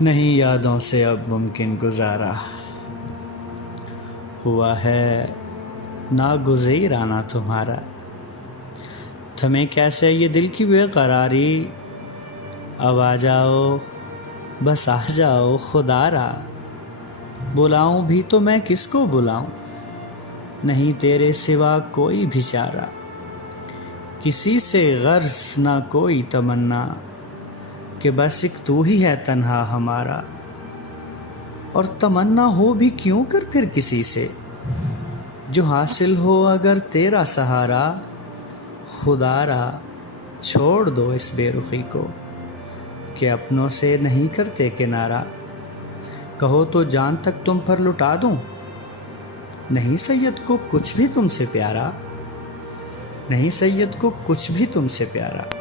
نہیں یادوں سے اب ممکن گزارا، ہوا ہے ناگزیر آنا تمہارا۔ تمہیں کیسے یہ دل کی بے قراری، اب آ جاؤ بس آ جاؤ خدا را۔ بلاؤں بھی تو میں کس کو بلاؤں، نہیں تیرے سوا کوئی بھی چارہ۔ کسی سے غرض نہ کوئی تمنا، کہ بس ایک تو ہی ہے تنہا ہمارا۔ اور تمنا ہو بھی کیوں کر پھر کسی سے، جو حاصل ہو اگر تیرا سہارا۔ خدا را چھوڑ دو اس بے رخی کو، کہ اپنوں سے نہیں کرتے کنارہ۔ کہو تو جان تک تم پر لٹا دوں، نہیں سید کو کچھ بھی تم سے پیارا، نہیں سید کو کچھ بھی تم سے پیارا۔